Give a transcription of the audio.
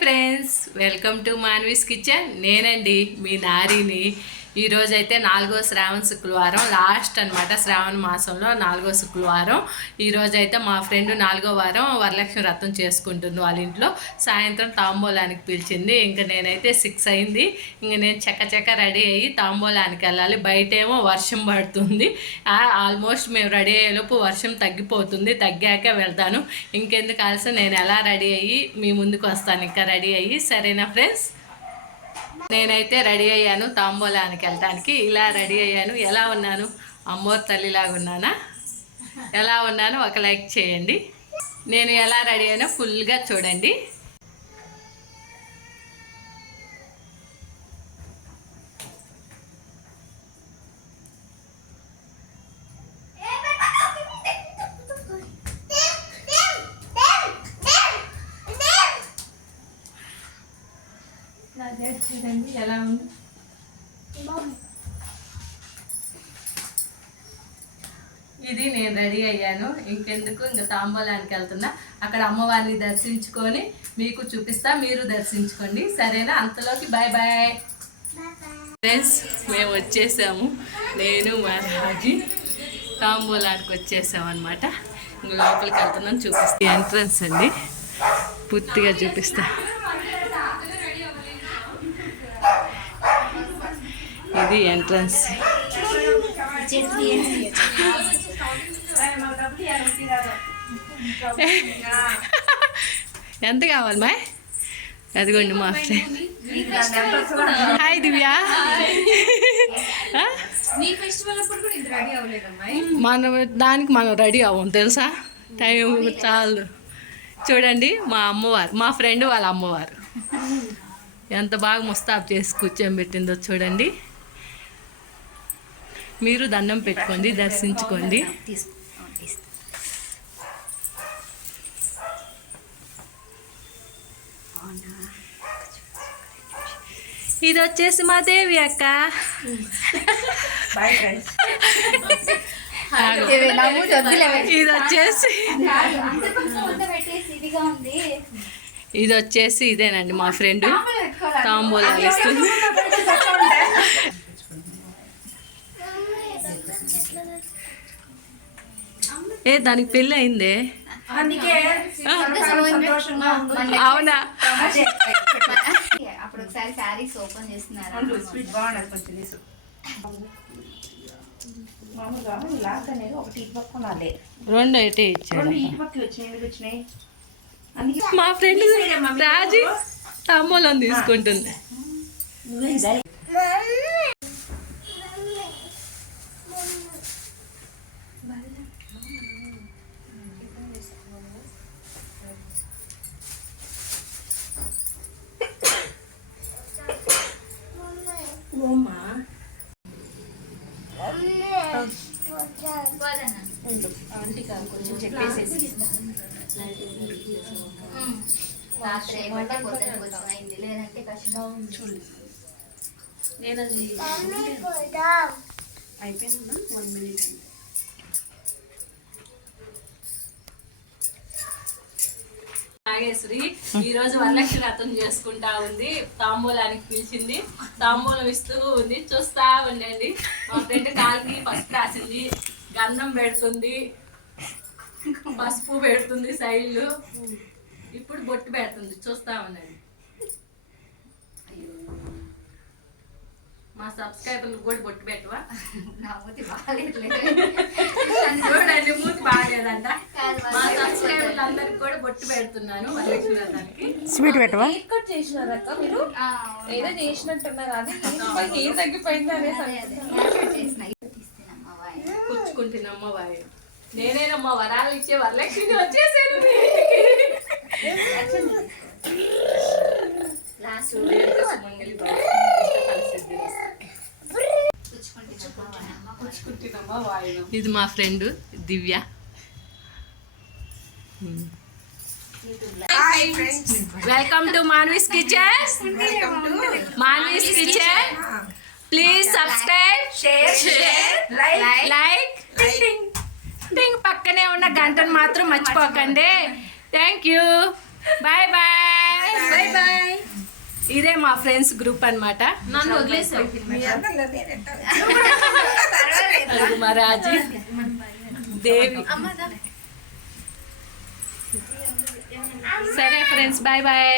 Friends, welcome to Manvi's kitchen. నేనండి మీ నారిని. ఈరోజైతే 4వ శ్రావణ శుక్రవారం, లాస్ట్ అనమాట. శ్రావణ మాసంలో 4వ శుక్రవారం. ఈరోజైతే మా ఫ్రెండ్ 4వ వారం వరలక్ష్మి వ్రతం చేసుకుంటుంది వాళ్ళ ఇంట్లో. సాయంత్రం తాంబూలానికి పిలిచింది. ఇంకా నేనైతే 6 అయింది. ఇంక నేను చక్క రెడీ అయ్యి తాంబూలానికి వెళ్ళాలి. బయటేమో వర్షం పడుతుంది. ఆల్మోస్ట్ మేము రెడీ అయ్యేలోపు వర్షం తగ్గిపోతుంది. తగ్గాక వెళ్తాను. ఇంకెందుకు ఆలస్యం, నేను ఎలా రెడీ అయ్యి మీ ముందుకు వస్తాను. ఇంకా రెడీ అయ్యి, సరేనా ఫ్రెండ్స్? నేనైతే రెడీ అయ్యాను తాంబూలానికి వెళ్ళటానికి. ఇలా రెడీ అయ్యాను. ఎలా ఉన్నాను? అమ్మోరు తల్లిలాగా ఉన్నానా? ఎలా ఉన్నాను ఒక లైక్ చేయండి. నేను ఎలా రెడీ అయ్యానో ఫుల్గా చూడండి. చూడండి ఎలా ఉంది. ఇది నేను రెడీ అయ్యాను. ఇంకెందుకు, ఇంకా తాంబూలానికి వెళ్తున్నా. అక్కడ అమ్మవారిని దర్శించుకొని మీకు చూపిస్తా, మీరు దర్శించుకోండి, సరేనా? అంతలోకి బాయ్ బాయ్ ఫ్రెండ్స్. మేము వచ్చేసాము, నేను మా రాజీ తాంబూలానికి వచ్చేసాము అనమాట. ఇంక లోపలికి వెళ్తున్నాం, చూపిస్తా. ఎంట్రన్స్ అండి, పూర్తిగా చూపిస్తా. ఇది ఎంట్రన్స్. ఎంత కావాలి మా? అదిగోండి మా ఫ్రెండ్. హాయ్ దివ్య. దానికి మనం రెడీ అవ్వం తెలుసా, టైం చాలు. చూడండి మా అమ్మవారు, మా ఫ్రెండ్ వాళ్ళ అమ్మవారు ఎంత బాగా ముస్తాబు చేసి కూర్చొని పెట్టిందో చూడండి. మీరు దండం పెట్టుకోండి, దర్శించుకోండి. ఇది వచ్చేసి మా దేవి అక్క. ఇది వచ్చేసి ఇదేనండి మా ఫ్రెండ్ తాంబూలాలు ఇస్తుంది. దానికి పెళ్ళి అయిందే? అవునా? రెండు అయితే ఇచ్చాడు మా ఫ్రెండ్ రాజీ. తాంబూలం తీసుకుంటుంది. కొంచెం చెప్పేసేసి లేదంటే కష్టం. చూడు నేను అది అయిపోయిందా? 1 minute. నాగేశ్వరి ఈరోజు వరలక్ష్మి వ్రతం చేసుకుంటా ఉంది. తాంబూలానికి పిలిచింది, తాంబూలం ఇస్తూ ఉంది. చూస్తా ఉండండి. మా ఫ్రెండ్ కాలికి పసుపు రాసింది, గంధం పెడుతుంది, పసుపు పెడుతుంది సైడ్లు. ఇప్పుడు బొట్టు పెడుతుంది. చూస్తా ఉండండి. మా సబ్స్క్రైబర్లు కూడా బొట్టు పెట్టవా? మూతి బాగాలేదంట. మా సబ్స్క్రైబర్లు అందరికి కూడా బొట్టు పెడుతున్నాను వరలక్ష్మి వ్రతానికి. స్వీట్ పెట్టవా? చేసినారక్క మీరు ఏదో చేసినట్టున్నారు. అది హెయిర్ తగ్గిపోయింది అనేసి కూర్చుకుంటున్నమ్మ వాయి. నేనేనమ్మా వరాలు ఇచ్చే వరలక్ష్మికి వచ్చేసాను. ఇది మా friend Divya. Welcome to Manvi's kitchen. Manvi's kitchen, please subscribe, share, like. పక్కనే ఉన్న గంటను మాత్రం మర్చిపోకండి. Thank you. Bye bye. ఇదే మా ఫ్రెండ్స్ గ్రూప్ అన్నమాట. నన్ను వదిలేసావు. మా రాజీ, దేవి. సరే ఫ్రెండ్స్, బాయ్ బాయ్.